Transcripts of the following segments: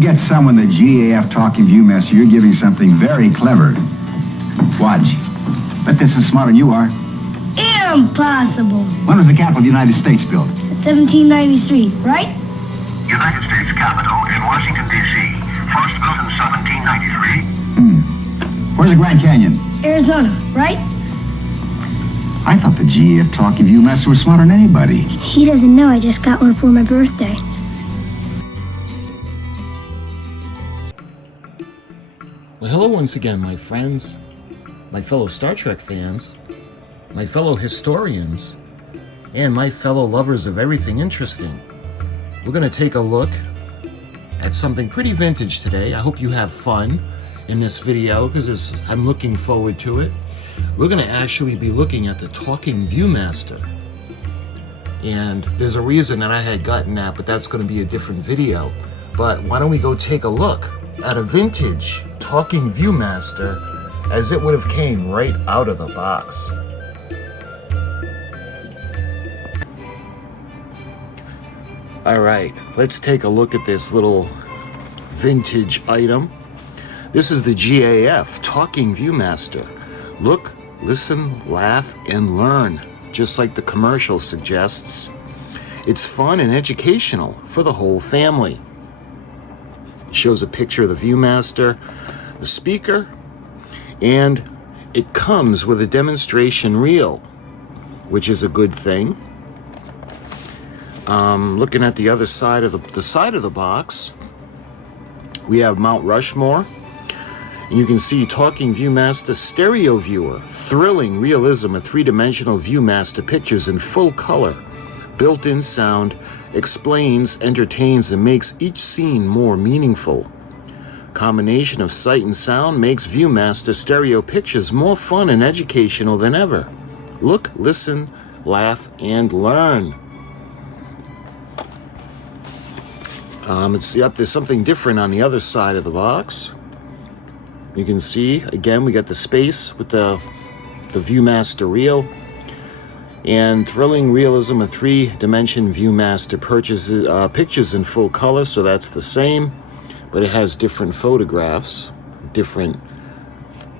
get someone the GAF Talking Viewmaster, you're giving something very clever. Watch. Bet this is smarter than you are. Impossible. When was the capital of the United States built? 1793, right? United States Capitol in Washington, D.C. First built in 1793. Where's the Grand Canyon? Arizona, right? I thought the GAF Talking Viewmaster was smarter than anybody. He doesn't know I just got one for my birthday. Well, hello once again, my friends, my fellow Star Trek fans, my fellow historians, and my fellow lovers of everything interesting. We're going to take a look at something pretty vintage today. I hope you have fun in this video because I'm looking forward to it. We're going to actually be looking at the Talking Viewmaster. And there's a reason that I had gotten that, but that's going to be a different video. But why don't we go take a look at a vintage Talking Viewmaster as it would have came right out of the box. Alright, let's take a look at this little vintage item. This is the GAF Talking Viewmaster. Look, listen, laugh, and learn, just like the commercial suggests. It's fun and educational for the whole family. It shows a picture of the Viewmaster, the speaker, and it comes with a demonstration reel, which is a good thing. Looking at the other side of the box, we have Mount Rushmore. And you can see Talking Viewmaster Stereo Viewer, thrilling realism of three-dimensional Viewmaster pictures in full color. Built-in sound explains, entertains, and makes each scene more meaningful. Combination of sight and sound makes Viewmaster stereo pictures more fun and educational than ever. Look, listen, laugh, and learn. There's something different on the other side of the box. You can see, again, we got the space with the Viewmaster reel. And thrilling realism of three-dimension Viewmaster pictures in full color, so that's the same. But it has different photographs, different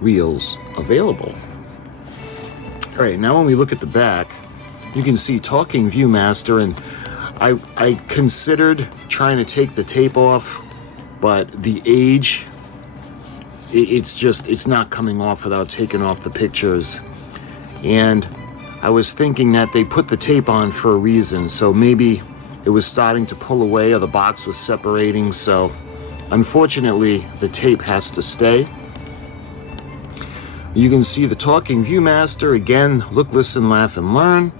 reels available. All right, now when we look at the back, you can see Talking Viewmaster, and I considered trying to take the tape off, but the age, it's not coming off without taking off the pictures. And I was thinking that they put the tape on for a reason, so maybe it was starting to pull away or the box was separating, so unfortunately the tape has to stay. You can see the Talking Viewmaster, again, look, listen, laugh, and learn.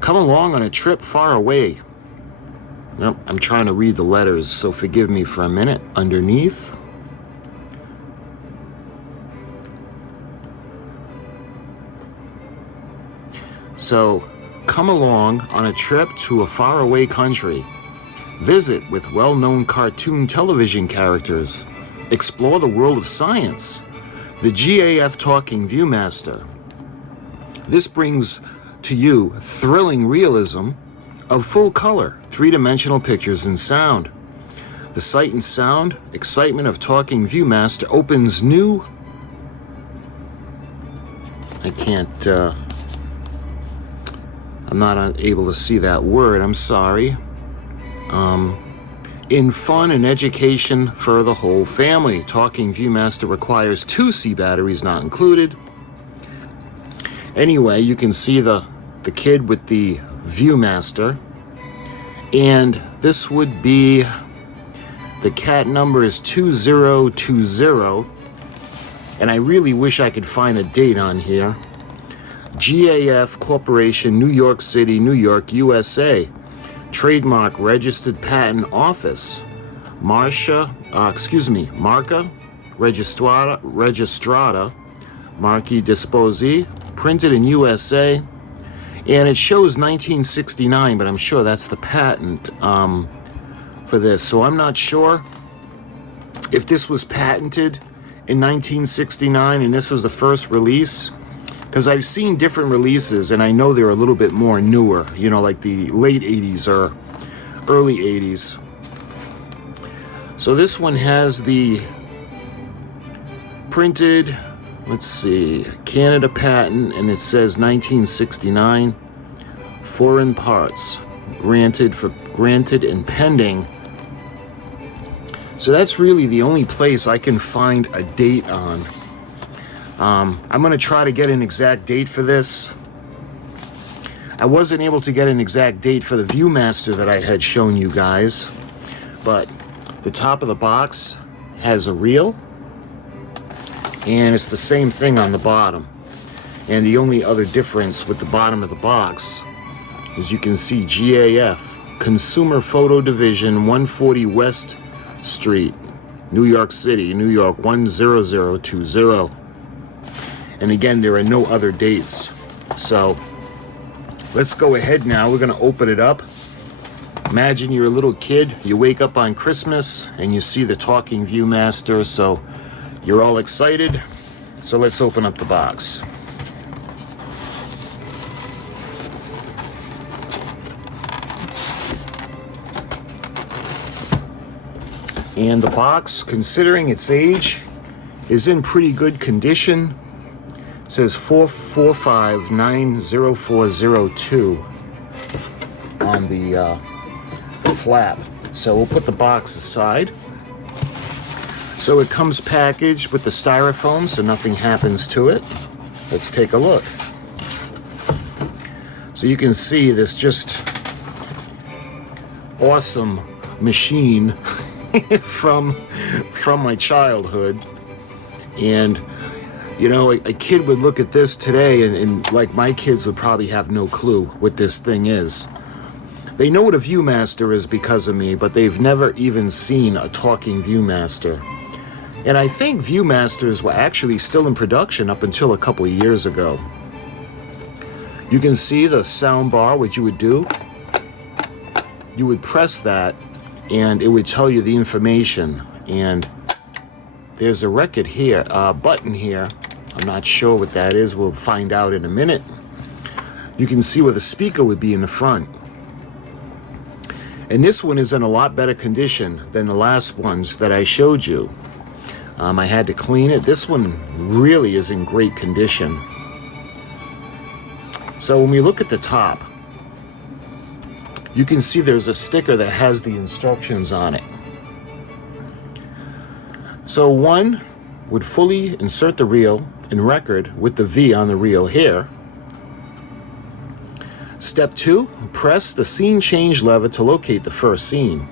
Come along on a trip far away. Nope, I'm trying to read the letters, so forgive me for a minute. Underneath. So, come along on a trip to a faraway country. Visit with well-known cartoon television characters. Explore the world of science. The GAF Talking Viewmaster. This brings to you thrilling realism of full color, three-dimensional pictures and sound. The sight and sound excitement of Talking Viewmaster opens new... I'm not able to see that word, I'm sorry. In fun and education for the whole family. Talking Viewmaster requires 2 C batteries, not included. Anyway, you can see the kid with the Viewmaster. And this would be, the cat number is 2020. And I really wish I could find a date on here. GAF Corporation, New York City, New York, USA. Trademark Registered Patent Office. Marca Registrata, Marchi Disposi, printed in USA. And it shows 1969, but I'm sure that's the patent for this. So I'm not sure if this was patented in 1969 and this was the first release. Because I've seen different releases, and I know they're a little bit more newer, you know, like the late 80s or early 80s. So this one has the printed, let's see, Canada patent, and it says 1969, foreign parts, granted and pending. So that's really the only place I can find a date on. I'm going to try to get an exact date for this. I wasn't able to get an exact date for the Viewmaster that I had shown you guys, but the top of the box has a reel, and it's the same thing on the bottom. And the only other difference with the bottom of the box is you can see GAF, Consumer Photo Division, 140 West Street, New York City, New York 10020. And again, there are no other dates. So let's go ahead now. We're going to open it up. Imagine you're a little kid. You wake up on Christmas and you see the talking Viewmaster. So you're all excited. So let's open up the box. And the box, considering its age, is in pretty good condition. It says 445-90402 on the flap. So we'll put the box aside. So it comes packaged with the styrofoam, so nothing happens to it. Let's take a look. So you can see this just awesome machine from my childhood. And you know, a kid would look at this today and like my kids would probably have no clue what this thing is. They know what a Viewmaster is because of me, but they've never even seen a talking Viewmaster. And I think Viewmasters were actually still in production up until a couple of years ago. You can see the sound bar. What you would do, you would press that and it would tell you the information. And there's a record here, a button here. I'm not sure what that is. We'll find out in a minute. You can see where the speaker would be in the front. And this one is in a lot better condition than the last ones that I showed you. I had to clean it. This one really is in great condition. So when we look at the top, you can see there's a sticker that has the instructions on it. So one would fully insert the reel and record with the V on the reel here. Step 2, press the scene change lever to locate the first scene.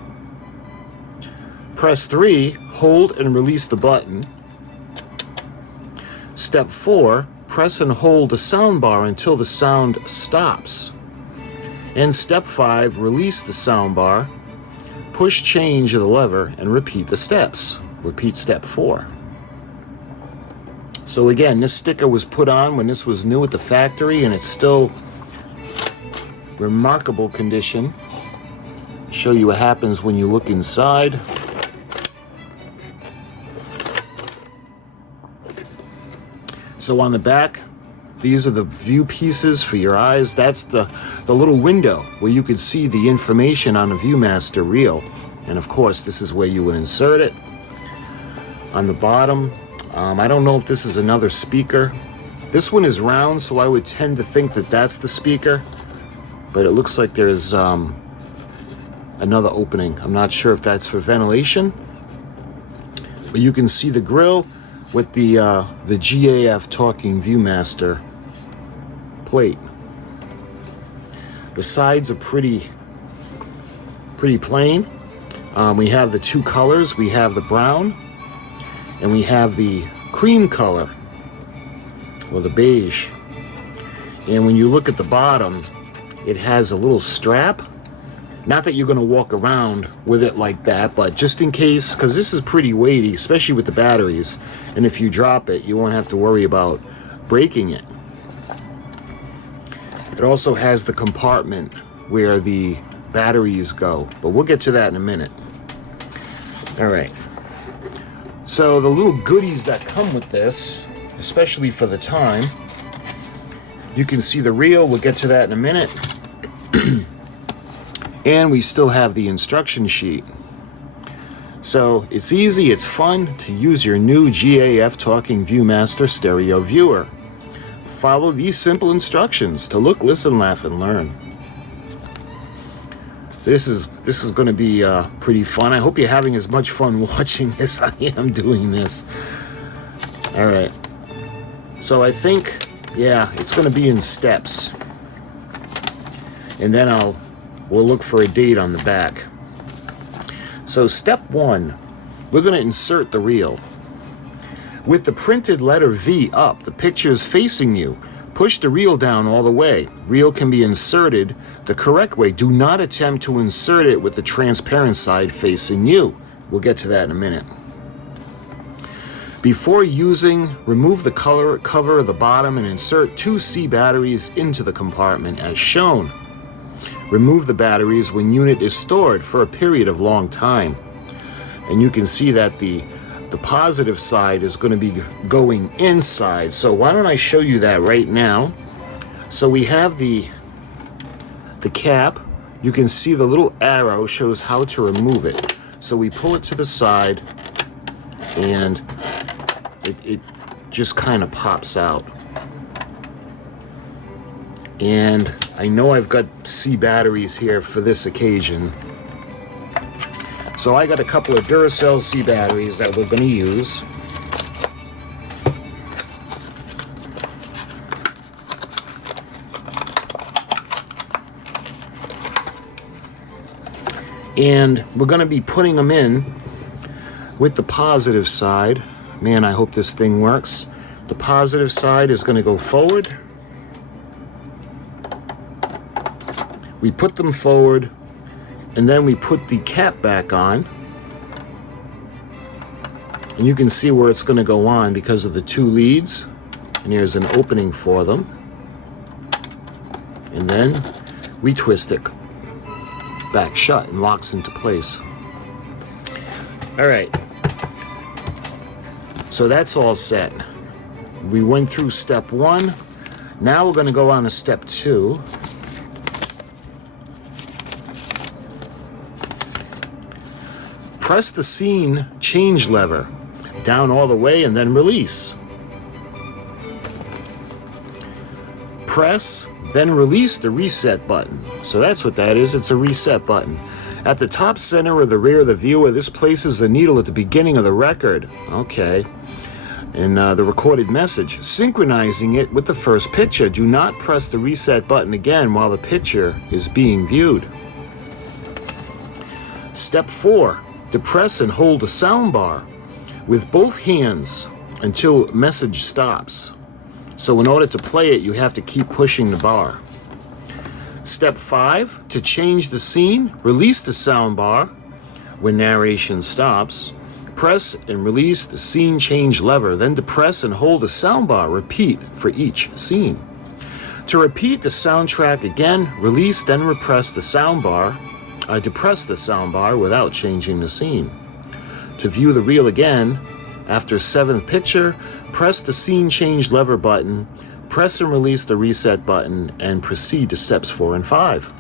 Press 3, hold and release the button. Step 4, press and hold the sound bar until the sound stops. And step 5, release the sound bar, push change of the lever, and repeat the steps. Repeat step 4. So again, this sticker was put on when this was new at the factory, and it's still remarkable condition. Show you what happens when you look inside. So on the back, these are the view pieces for your eyes. That's the little window where you could see the information on the Viewmaster reel. And of course, this is where you would insert it. On the bottom, I don't know if this is another speaker. This one is round, so I would tend to think that that's the speaker. But it looks like there's another opening. I'm not sure if that's for ventilation. But you can see the grill with the GAF Talking Viewmaster plate. The sides are pretty plain. We have the two colors. We have the brown and we have the cream color, or the beige. And when you look at the bottom, it has a little strap. Not that you're going to walk around with it like that, but just in case, because this is pretty weighty, especially with the batteries. And if you drop it, you won't have to worry about breaking it. It also has the compartment where the batteries go, but we'll get to that in a minute. All right. So the little goodies that come with this, especially for the time, you can see the reel. We'll get to that in a minute. And we still have the instruction sheet. So it's easy, it's fun to use your new GAF Talking Viewmaster stereo viewer. Follow these simple instructions to look, listen, laugh, and learn. This is going to be pretty fun. I hope you're having as much fun watching this as I am doing this. All right. So I think, yeah, it's going to be in steps. And then we'll look for a date on the back. So step 1, we're going to insert the reel. With the printed letter V up, the picture is facing you. Push the reel down all the way. Reel can be inserted the correct way. Do not attempt to insert it with the transparent side facing you. We'll get to that in a minute. Before using, remove the cover of the bottom and insert 2 C batteries into the compartment as shown. Remove the batteries when unit is stored for a period of long time. And you can see that the positive side is going to be going inside. So why don't I show you that right now? So we have the cap. You can see the little arrow shows how to remove it. So we pull it to the side and it just kind of pops out. And I know I've got C batteries here for this occasion. So I got a couple of Duracell C batteries that we're going to use. And we're going to be putting them in with the positive side. Man, I hope this thing works. The positive side is going to go forward. We put them forward, and then we put the cap back on. And you can see where it's going to go on because of the 2 leads. And here's an opening for them. And then we twist it back shut and locks into place. All right. So that's all set. We went through step 1. Now we're going to go on to step 2. Press the scene change lever down all the way and then release. Press, then release the reset button. So that's what that is, it's a reset button. At the top center or the rear of the viewer, this places the needle at the beginning of the record. Okay. And the recorded message, synchronizing it with the first picture. Do not press the reset button again while the picture is being viewed. Step 4. Depress and hold the sound bar with both hands until message stops. So in order to play it, you have to keep pushing the bar. Step 5, to change the scene, release the sound bar when narration stops. Press and release the scene change lever, then depress and hold the sound bar. Repeat for each scene. To repeat the soundtrack again, release, then depress the sound bar without changing the scene. To view the reel again, after 7th picture, press the scene change lever button, press and release the reset button, and proceed to steps 4 and 5.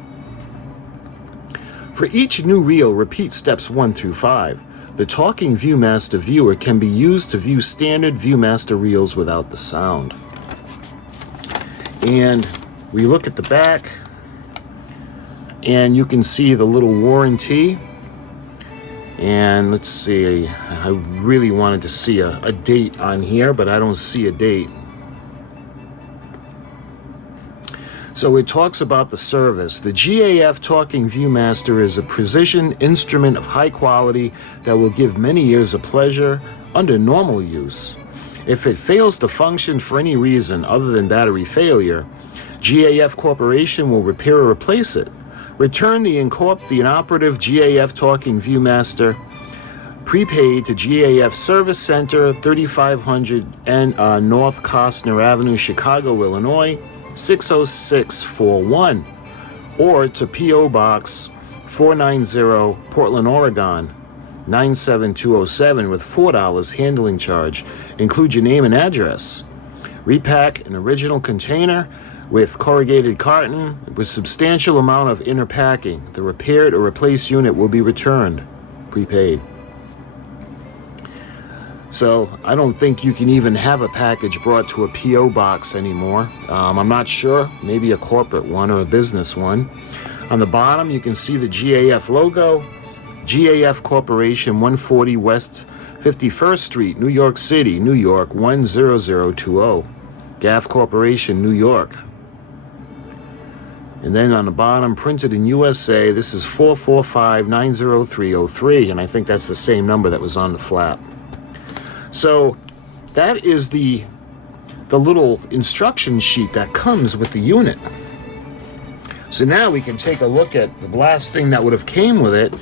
For each new reel, repeat steps 1 through 5. The Talking Viewmaster viewer can be used to view standard Viewmaster reels without the sound. And we look at the back, and you can see the little warranty. And let's see, I really wanted to see a date on here, but I don't see a date. So it talks about the service. The GAF Talking Viewmaster is a precision instrument of high quality that will give many years of pleasure under normal use. If it fails to function for any reason other than battery failure, GAF Corporation will repair or replace it. Return the inoperative GAF Talking Viewmaster prepaid to GAF Service Center, 3500 North Costner Avenue, Chicago, Illinois, 60641, or to P.O. Box 490, Portland, Oregon, 97207 with $4 handling charge. Include your name and address. Repack an original container with corrugated carton with substantial amount of inner packing. The repaired or replaced unit will be returned, prepaid. So I don't think you can even have a package brought to a P.O. box anymore. I'm not sure, maybe a corporate one or a business one. On the bottom, you can see the GAF logo. GAF Corporation, 140 West 51st Street, New York City, New York, 10020. GAF Corporation, New York. And then on the bottom, printed in USA, this is 445-90303, and I think that's the same number that was on the flap. So that is the little instruction sheet that comes with the unit. So now we can take a look at the last thing that would have came with it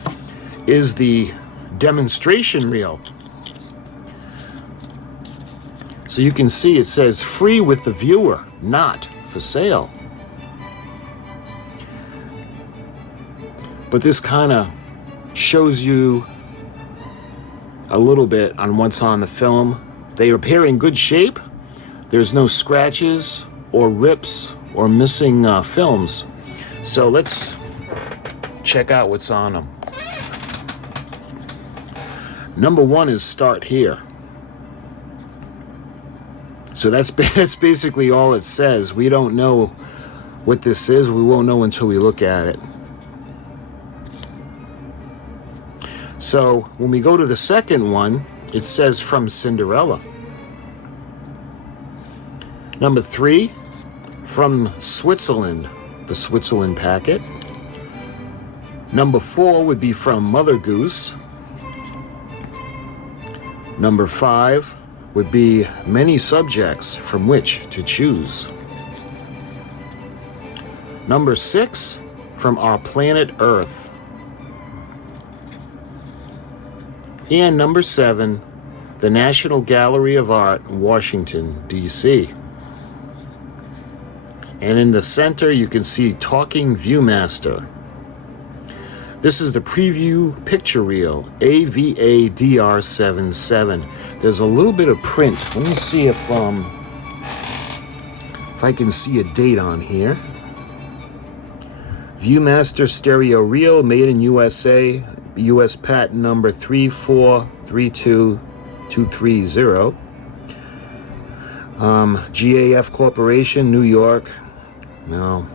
is the demonstration reel. So you can see it says free with the viewer, not for sale. But this kind of shows you a little bit on what's on the film. They appear in good shape. There's no scratches or rips or missing films. So let's check out what's on them. Number one is start here. So that's basically all it says. We don't know what this is. We won't know until we look at it. So when we go to the second one, it says from Cinderella. Number 3, from Switzerland, the Switzerland packet. Number 4 would be from Mother Goose. Number 5 would be many subjects from which to choose. Number 6, from our planet Earth. And number 7, the National Gallery of Art, Washington, D.C. And in the center, you can see Talking Viewmaster. This is the preview picture reel, AVA-DR77. There's a little bit of print. Let me see if I can see a date on here. Viewmaster stereo reel, made in USA, U.S. patent number 3432230. GAF Corporation, New York. No.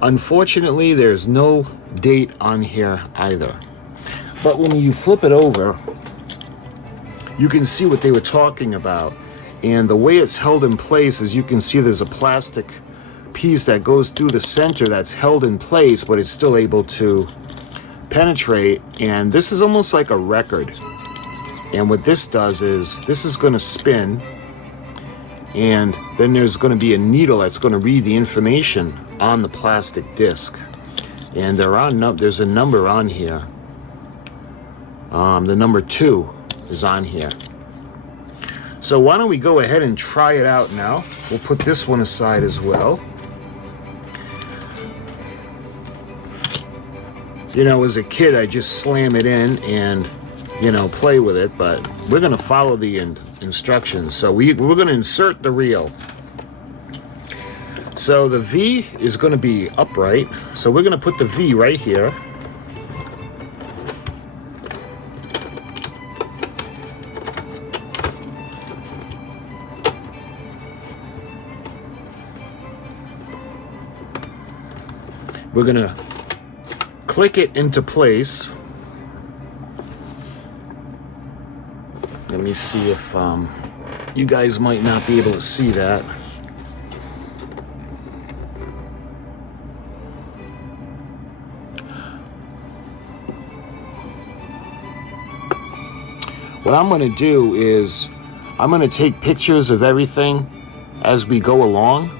Unfortunately, there's no date on here either. But when you flip it over, you can see what they were talking about. And the way it's held in place is you can see there's a plastic piece that goes through the center that's held in place, but it's still able to penetrate. And this is almost like a record. And what this does is this is going to spin, and then there's going to be a needle that's going to read the information on the plastic disc. And there's a number on here. The number 2 is on here. So why don't we go ahead and try it out now. We'll put this one aside as well. You know, as a kid, I just slam it in and, you know, play with it, but we're going to follow the instructions. So we're going to insert the reel. So the V is going to be upright. So we're going to put the V right here. We're going to click it into place. Let me see if you guys might not be able to see that. What I'm going to do is I'm going to take pictures of everything as we go along.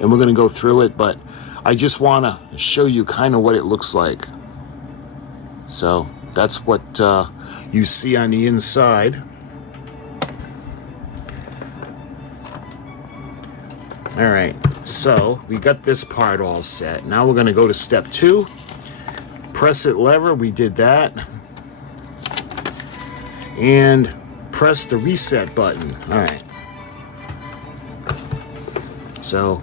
And we're going to go through it, but I just want to show you kind of what it looks like. So that's what you see on the inside. All right, so we got this part all set. Now we're going to go to step 2. Press it lever, we did that. And press the reset button. All right. So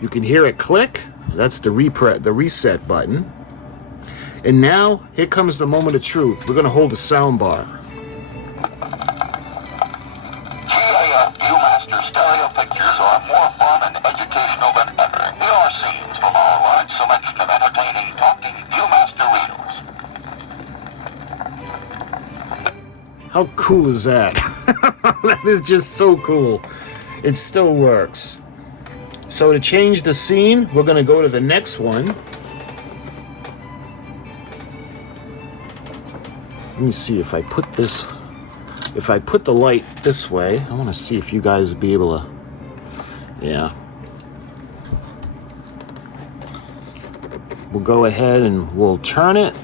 you can hear it click. That's the reset button. And now here comes the moment of truth. We're going to hold the sound bar. GAF Viewmaster stereo pictures are more fun and educational than ever. Here are scenes from our large selection of entertaining talking Viewmaster reels. How cool is that? That is just so cool. It still works. So to change the scene, we're going to go to the next one. Let me see if I put this, if I put the light this way, I want to see if you guys will be able to, yeah. We'll go ahead and we'll turn it.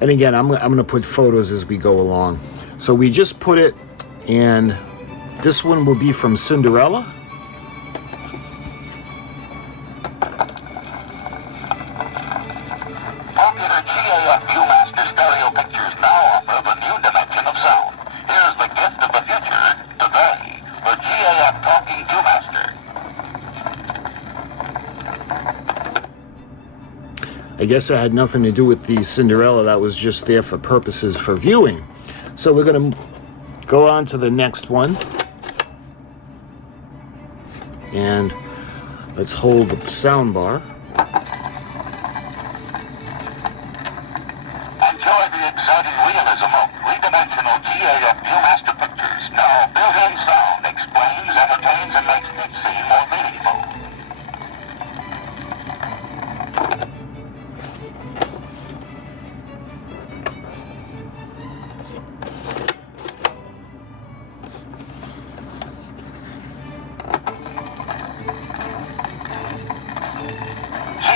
And again, I'm going to put photos as we go along. So we just put it, and this one will be from Cinderella. Popular GAF Viewmaster stereo pictures now offer the new dimension of sound. Here's the gift of the future, today, the GAF Talking Viewmaster. I guess that had nothing to do with the Cinderella. That was just there for purposes for viewing. So we're going to go on to the next one. And let's hold the sound bar. Enjoy the exciting realism of three-dimensional GAF Viewmaster pictures. Now, built-in sound explains, entertains, and makes each scene more meaningful.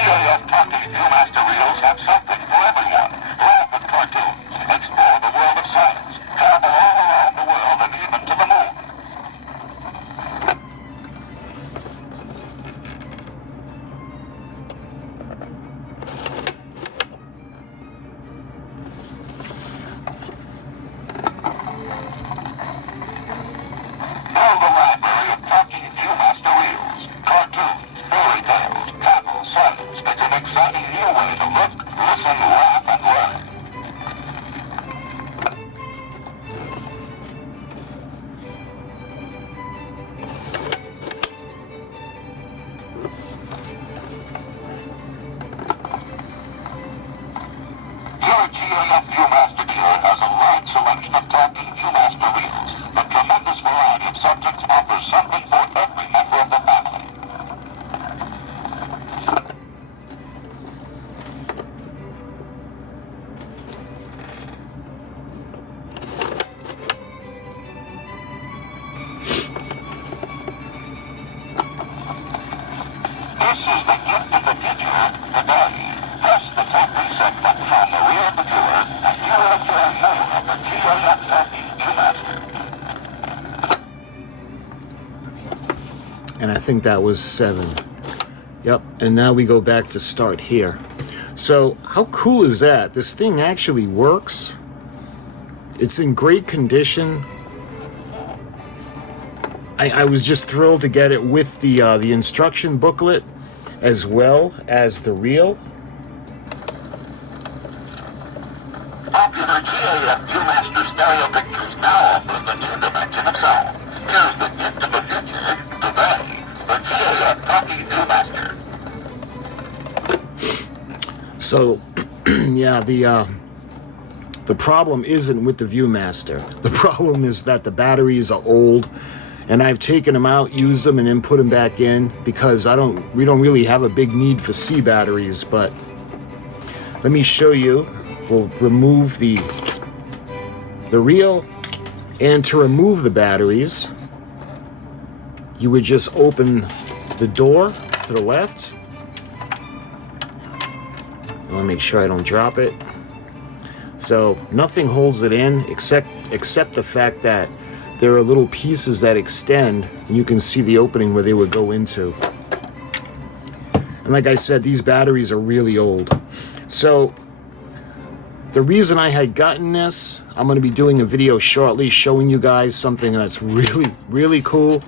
GAF Talking Viewmaster reels have something for everyone. Laugh at cartoons, explore the world of science, travel all around the world and even to the moon. Build a library of talking Viewmaster reels, cartoons, fairy tales, travel, science. It's an exciting new way to look, listen, laugh, and learn. Your GAF Viewmaster dealer has a large selection of talking Viewmaster reels. The tremendous variety of subjects offers something for every member of the family. This is the gift of the future, today. Press the top reset button on the rear of the viewer, and you will enjoy more of the GAF Talking Viewmaster. And I think that was 7. Yep, and now we go back to start here. So how cool is that? This thing actually works. It's in great condition. I was just thrilled to get it with the instruction booklet as well as the reel. Popular GAF Viewmaster stereo pictures now offer the new dimension of sound. Here's the gift of the future, today, the GAF Talking Viewmaster. So yeah, the problem isn't with the Viewmaster. The problem is that the batteries are old, and I've taken them out, used them, and then put them back in because we don't really have a big need for C batteries. But let me show you. We'll remove the reel, and to remove the batteries, you would just open the door to the left. I want to make sure I don't drop it. So nothing holds it in except the fact that there are little pieces that extend, and you can see the opening where they would go into. And like I said, these batteries are really old. So The reason I had gotten this, I'm going to be doing a video shortly showing you guys something that's really, really cool.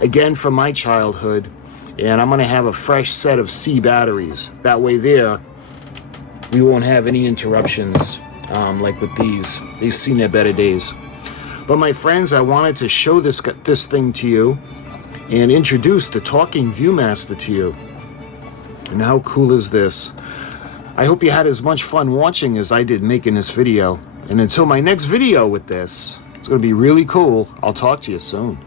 Again, from my childhood. And I'm going to have a fresh set of C batteries. That way there, we won't have any interruptions like with these. They've seen their better days. But my friends, I wanted to show this thing to you and introduce the Talking Viewmaster to you. And how cool is this? I hope you had as much fun watching as I did making this video. And until my next video with this, it's going to be really cool. I'll talk to you soon.